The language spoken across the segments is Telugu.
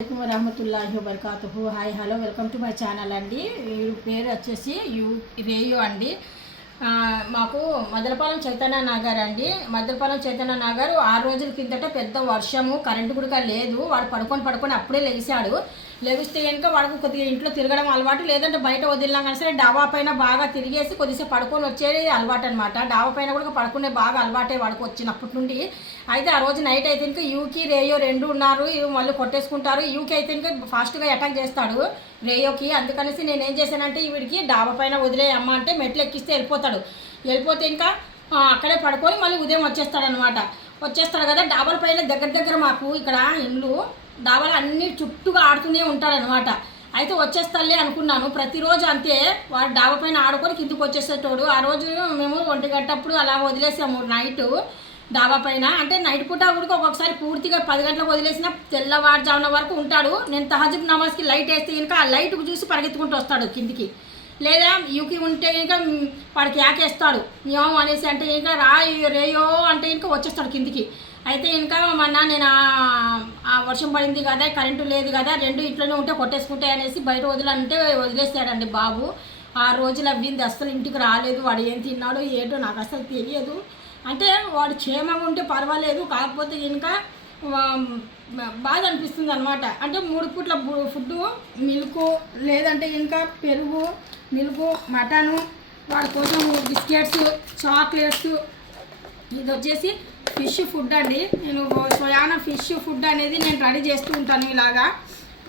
వరహమతుల్లాహి వబర్కాతుహు. Hi hello welcome to my channel అండి. పేరు వచ్చేసి రేయో అండి. మాకు మదనపాలెం చైతన్య నగర్ అండి. మదనపాలెం చైతన్య నగర్ 6 రోజుల కిందట పెద్ద వర్షము, కరెంటు కూడా లేదు. వాడు పడుకొని అప్పుడే లెగిశాడు. లెగిస్తే కనుక వాడికి కొద్దిగా ఇంట్లో తిరగడం అలవాటు, లేదంటే బయట వదిలినా కానీ సరే డాబా పైన బాగా తిరిగేసి కొద్దిసేపు పడుకొని వచ్చేది అలవాటు అనమాట. డాబా పైన కూడా పడుకునే బాగా అలవాటే వాడికి వచ్చినప్పటి నుండి. అయితే ఆ రోజు నైట్ అయితే ఇంకా యూకి రేయో 2 ఉన్నారు. మళ్ళీ కొట్టేసుకుంటారు. యూకి అయితే ఇంకా ఫాస్ట్గా అటాక్ చేస్తాడు రేయోకి. అందుకనేసి నేను ఏం చేశానంటే వీడికి డాబా పైన వదిలేయమ్మ అంటే మెట్లు ఎక్కిస్తే వెళ్ళిపోతే ఇంకా అక్కడే పడుకొని మళ్ళీ ఉదయం వచ్చేస్తాడు కదా. డాబాల పైన దగ్గర మాకు ఇక్కడ ఇల్లు డాబాలు అన్నీ చుట్టూగా ఆడుతూనే ఉంటాడనమాట. అయితే వచ్చేస్తాలే అనుకున్నాను. ప్రతిరోజు అంతే, వాడు డాబా పైన ఆడుకొని కిందికి వచ్చేసేటోడు. ఆ రోజు మేము 1 గంటప్పుడు అలా వదిలేసాము నైట్ డాబా పైన. అంటే నైట్ పూట కూడా ఒక్కొక్కసారి పూర్తిగా 10 గంటలకు వదిలేసిన తెల్లవారుజామున వరకు ఉంటాడు. నేను తహజుద్ నమాజ్కి లైట్ వేస్తే కనుక ఆ లైట్కు చూసి పరిగెత్తుకుంటూ వస్తాడు కిందికి. లేదా యూకి ఉంటే ఇంకా వాడికి యాకేస్తాడు ఏమో అనేసి, అంటే ఇంకా రేయో అంటే ఇంకా వచ్చేస్తాడు కిందికి. అయితే ఇంకా మొన్న నేను ఆ వర్షం పడింది కదా, కరెంటు లేదు కదా, 2 ఇంట్లోనే ఉంటే కొట్టేసుకుంటాయి అనేసి బయట వదిలేసాడండి బాబు. 6 రోజులు అవ్వింది, అస్సలు ఇంటికి రాలేదు. వాడు ఏం తిన్నాడో ఏటో నాకు అసలు తెలియదు. అంటే వాడు క్షేమంగా ఉంటే పర్వాలేదు, కాకపోతే ఇంకా బాధ అనిపిస్తుంది అనమాట. అంటే 3 పూట్ల ఫుడ్డు, మిల్కు, లేదంటే ఇంకా పెరుగు, మిల్కు, మటను, వాడి కోసం బిస్కెట్స్, చాక్లెట్స్. ఇది వచ్చేసి ఫిష్ ఫుడ్ అండి. నేను స్వయాన ఫిష్ ఫుడ్ అనేది నేను రెడీ చేస్తూ ఉంటాను ఇలాగా.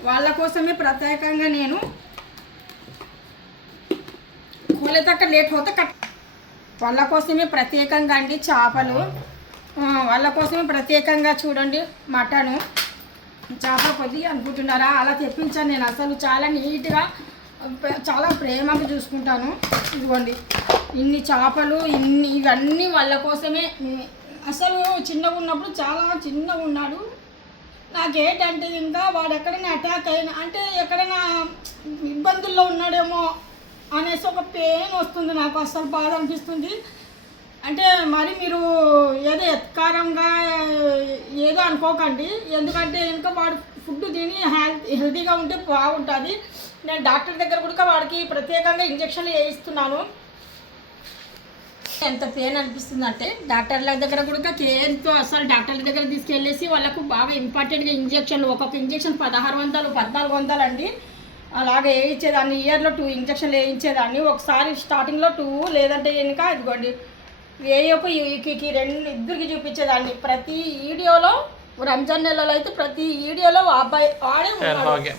వాళ్ళ కోసమే ప్రత్యేకంగా నేను కోలేతక్క లేట్ హోతా వాళ్ళ కోసమే ప్రత్యేకంగా అండి చేపలు. వాళ్ళ కోసమే ప్రత్యేకంగా చూడండి మటను, చేపల పొది అనుకుంటున్నారా, అలా తెప్పించాను నేను. అసలు చాలా నీట్గా చాలా ప్రేమగా చూసుకుంటాను. ఇదిగోండి ఇన్ని చేపలు, ఇవన్నీ వాళ్ళ కోసమే. అసలు చిన్నగా ఉన్నప్పుడు చాలా చిన్నగా ఉన్నాడు. నాకేంటంటే ఇంకా వాడు ఎక్కడైనా అటాక్ అయినా అంటే ఎక్కడైనా ఇబ్బందుల్లో ఉన్నాడేమో అనేసి ఒక పెయిన్ వస్తుంది నాకు. అసలు బాధ అనిపిస్తుంది. అంటే మరి మీరు ఏదో ఎత్కారంగా ఏదో అనుకోకండి. ఎందుకంటే ఇంకా వాడు ఫుడ్ తిని హెల్తీగా ఉంటే బాగుంటుంది. నేను డాక్టర్ దగ్గర కూడా వాడికి ప్రత్యేకంగా ఇంజక్షన్లు వేయిస్తున్నాను. ఎంత పెయిన్ అనిపిస్తుంది అంటే డాక్టర్ల దగ్గర కూడా కేర్తో అసలు డాక్టర్ల దగ్గర తీసుకెళ్ళేసి వాళ్ళకు బాగా ఇంపార్టెంట్గా ఇంజక్షన్లు, ఒక్కొక్క ఇంజక్షన్ 1600 1400 అండి. అలాగే వేయించేదాన్ని. ఇయర్లో 2 ఇంజక్షన్లు వేయించేదాన్ని. ఒకసారి స్టార్టింగ్లో 2, లేదంటే కనుక ఇదిగోండి రేయోకు యూకి 2 చూపించేదాన్ని. ప్రతి వీడియోలో రంజాన్ నెలలో అయితే ప్రతి వీడియోలో అబ్బాయి వాడే ఉంటాడు.